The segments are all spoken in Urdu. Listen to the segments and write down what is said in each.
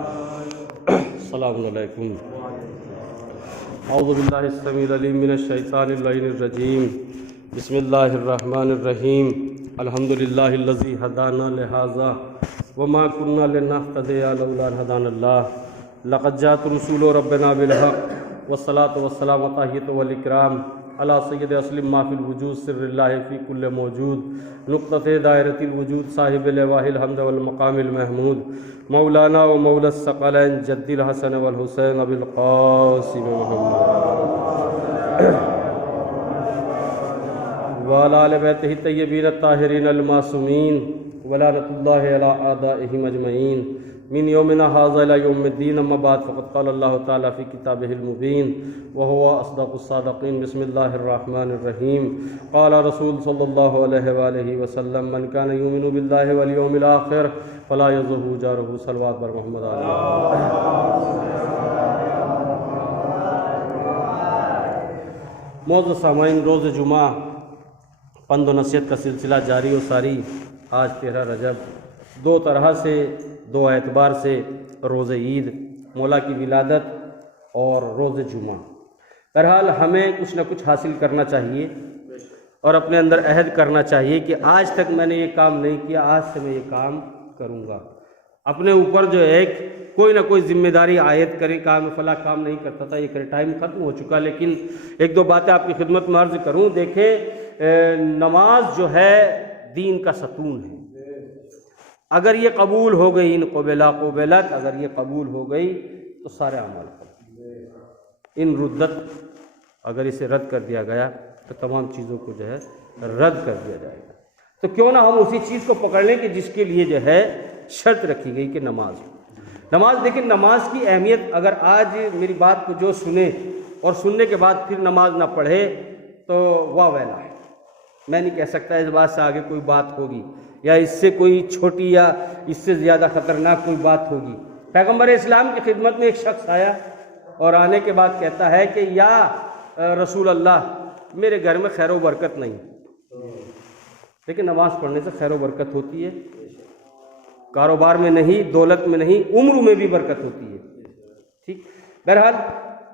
السلام علیکم. اعوذ باللہ السمیع العلیم من الشیطان اللعین الرجیم. بسم اللہ الرحمن الرحیم. الحمد للہ الذی ہدانا لہذا وما كنا لنهتدی لولا ان ہدانا اللہ. لقد جاءت رسول ربنا بالحق والصلاة والسلام والتحیۃ والاکرام علی سید اسلم ما فی الوجود سر اللہ فی کل موجود نقطۃ دائرۃ الوجود صاحب الواح الحمد والمقام المحمود مولانا و مولا الثقلین جد الحسن والحسین ابی القاسم محمد وعلی آل بیتہ الطیبین الطاہرین المعصومین ولعنۃ اللہ علی اعدائہم اجمعین من یومنا ھذا الی یوم الدین. اما بعد فقد قال اللہ تعالی فی کتابہ المبین وهو اصدق الصادقین. بسم اللہ الرحمن الرحیم. قال رسول صلی اللہ علیہ وآلہ وسلم من کان یؤمن باللہ والیوم الآخر فلا یضر جارہ. صلوات بر محمد علیہ. معزز سامعین، روز جمعہ پند و نصیحت کا سلسلہ جاری و ساری. آج 13 رجب، دو طرح سے، دو اعتبار سے روز عید، مولا کی ولادت اور روز جمعہ. بہرحال ہمیں کچھ نہ کچھ حاصل کرنا چاہیے اور اپنے اندر عہد کرنا چاہیے کہ آج تک میں نے یہ کام نہیں کیا، آج سے میں یہ کام کروں گا. اپنے اوپر جو ایک کوئی نہ کوئی ذمہ داری عائد کریں. کام فلاں کام نہیں کرتا تھا، یہ کرے. ٹائم ختم ہو چکا، لیکن ایک دو باتیں آپ کی خدمت میں عرض کروں. دیکھیں، نماز جو ہے دین کا ستون ہے. اگر یہ قبول ہو گئی، ان قبلت، اگر یہ قبول ہو گئی تو سارے اعمال ان ردت، اگر اسے رد کر دیا گیا تو تمام چیزوں کو جو ہے رد کر دیا جائے گا. تو کیوں نہ ہم اسی چیز کو پکڑ لیں کہ جس کے لیے جو ہے شرط رکھی گئی کہ نماز. لیکن نماز کی اہمیت، اگر آج میری بات کو جو سنے اور سننے کے بعد پھر نماز نہ پڑھے تو واہ ویلا ہے. میں نہیں کہہ سکتا اس بات سے آگے کوئی بات ہوگی یا اس سے کوئی چھوٹی یا اس سے زیادہ خطرناک کوئی بات ہوگی. پیغمبر اسلام کی خدمت میں ایک شخص آیا اور آنے کے بعد کہتا ہے کہ یا رسول اللہ، میرے گھر میں خیر و برکت نہیں، لیکن نماز پڑھنے سے خیر و برکت ہوتی ہے. کاروبار میں نہیں، دولت میں نہیں، عمر میں بھی برکت ہوتی ہے. ٹھیک. بہرحال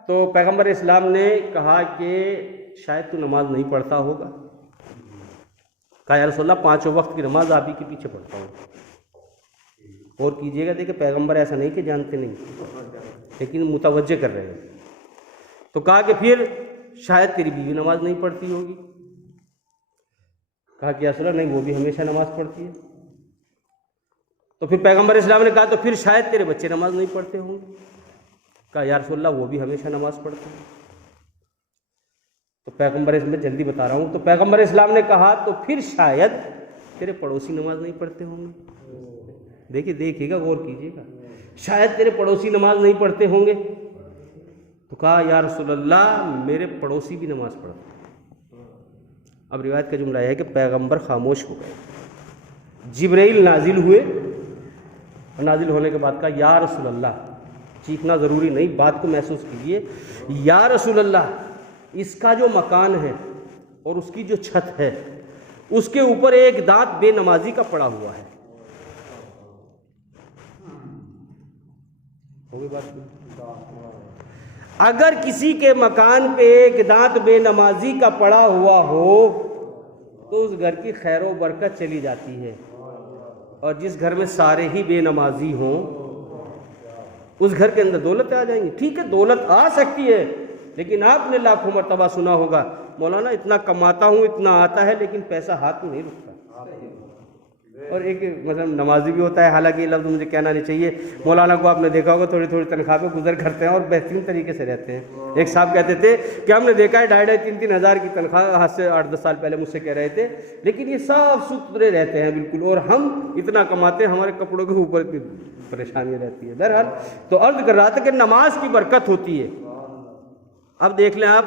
تو پیغمبر اسلام نے کہا کہ شاید تو نماز نہیں پڑھتا ہوگا. کہا یا رسول اللہ، 5 وقت کی نماز آپ ہی کے پیچھے پڑھتا ہوں. اور کیجئے گا، دیکھیں پیغمبر ایسا نہیں کہ جانتے نہیں، لیکن متوجہ کر رہے ہیں. تو کہا کہ پھر شاید تیری بیوی نماز نہیں پڑھتی ہوگی. کہا کہ یا رسول اللہ، نہیں، وہ بھی ہمیشہ نماز پڑھتی ہے. تو پھر پیغمبر اسلام نے کہا تو پھر شاید تیرے بچے نماز نہیں پڑھتے ہوں گے. کہا یا رسول اللہ، وہ بھی ہمیشہ نماز پڑھتے ہیں. تو پیغمبر اسلام، میں جلدی بتا رہا ہوں، تو پیغمبر اسلام نے کہا تو پھر شاید تیرے پڑوسی نماز نہیں پڑھتے ہوں گے. دیکھیے گا، غور کیجیے گا. شاید تیرے پڑوسی نماز نہیں پڑھتے ہوں گے. تو کہا یا رسول اللہ، میرے پڑوسی بھی نماز پڑھتے ہیں. اب روایت کا جملہ ہے کہ پیغمبر خاموش ہو گئے. جبرائیل نازل ہوئے اور نازل ہونے کے بعد کہا یا رسول اللہ. چیخنا ضروری نہیں، بات کو محسوس کیجیے. یا رسول اللہ، اس کا جو مکان ہے اور اس کی جو چھت ہے، اس کے اوپر ایک دانت بے نمازی کا پڑا ہوا ہے. اگر کسی کے مکان پہ ایک دانت بے نمازی کا پڑا ہوا ہو تو اس گھر کی خیر و برکت چلی جاتی ہے. اور جس گھر میں سارے ہی بے نمازی ہوں، اس گھر کے اندر دولت آ جائیں گی. ٹھیک ہے، دولت آ سکتی ہے، لیکن آپ نے لاکھوں مرتبہ سنا ہوگا، مولانا اتنا کماتا ہوں، اتنا آتا ہے، لیکن پیسہ ہاتھ میں نہیں رکتا. اور ایک مطلب نمازی بھی ہوتا ہے، حالانکہ یہ لفظ مجھے کہنا نہیں چاہیے. مولانا کو آپ نے دیکھا ہوگا تھوڑی تھوڑی تنخواہ پہ گزر کرتے ہیں اور بہترین طریقے سے رہتے ہیں. ایک صاحب کہتے تھے کہ ہم نے دیکھا ہے 2,500-3,000 ہزار کی تنخواہ، آج سے 8-10 سال پہلے مجھ سے کہہ رہے تھے، لیکن یہ صاف ستھرے رہتے ہیں بالکل، اور ہم اتنا کماتے ہیں، ہمارے کپڑوں کے اوپر اتنی پریشانی رہتی ہے. بہرحال تو عرض کر رہا تھا کہ نماز کی برکت ہوتی ہے. اب دیکھ لیں آپ،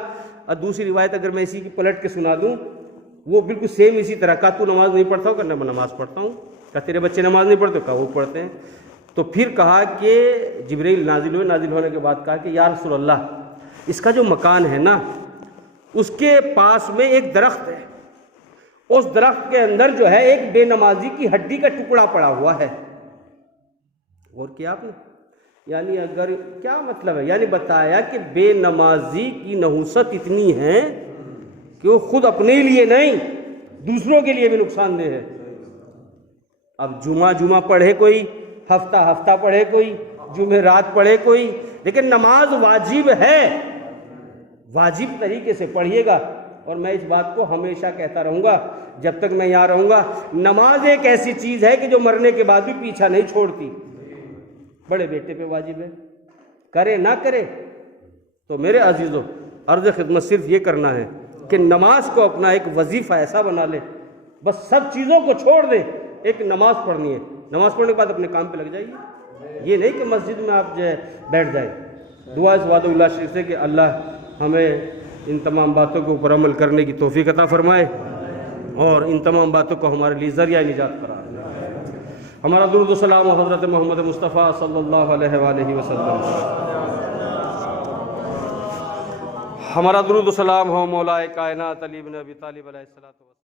دوسری روایت اگر میں اسی کی پلٹ کے سنا دوں، وہ بالکل سیم اسی طرح کا. تو نماز نہیں پڑھتا ہو؟ کہ میں نماز پڑھتا ہوں. کہا تیرے بچے نماز نہیں پڑھتے؟ کہا وہ پڑھتے ہیں. تو پھر کہا کہ جبرائیل نازل ہوئے. نازل ہونے کے بعد کہا کہ یا رسول اللہ، اس کا جو مکان ہے نا، اس کے پاس میں ایک درخت ہے، اس درخت کے اندر جو ہے ایک بے نمازی کی ہڈی کا ٹکڑا پڑا ہوا ہے. اور کیا آپ نے یعنی اگر کیا مطلب ہے، یعنی بتایا کہ بے نمازی کی نحوست اتنی ہے کہ وہ خود اپنے لیے نہیں دوسروں کے لیے بھی نقصان دہ ہے۔ اب جمعہ پڑھے کوئی، ہفتہ پڑھے کوئی، جمعرات پڑھے کوئی، لیکن نماز واجب ہے، واجب طریقے سے پڑھیے گا۔ اور میں اس بات کو ہمیشہ کہتا رہوں گا جب تک میں یہاں رہوں گا، نماز ایک ایسی چیز ہے کہ جو مرنے کے بعد بھی پیچھا نہیں چھوڑتی۔ بڑے بیٹے پہ واجب ہے، کرے نہ کرے، تو میرے عزیزو عرض خدمت صرف یہ کرنا ہے کہ نماز کو اپنا ایک وظیفہ ایسا بنا لے، بس سب چیزوں کو چھوڑ دے، ایک نماز پڑھنی ہے، نماز پڑھنے کے بعد اپنے کام پہ لگ جائیے۔ یہ نہیں کہ مسجد میں آپ جو ہے بیٹھ جائیں۔ دعا اس وعدہ اللہ شریف سے کہ اللہ ہمیں ان تمام باتوں کے اوپر عمل کرنے کی توفیق عطا فرمائے اور ان تمام باتوں کو ہمارے لیے ذریعہ نجات قرار دے۔ ہمارا درود و سلام حضرت محمد مصطفیٰ صلی اللہ علیہ وآلہ وسلم، ہمارا درود و سلام ہو مولا کائنات علی بن ابی طالب علیہ السلام۔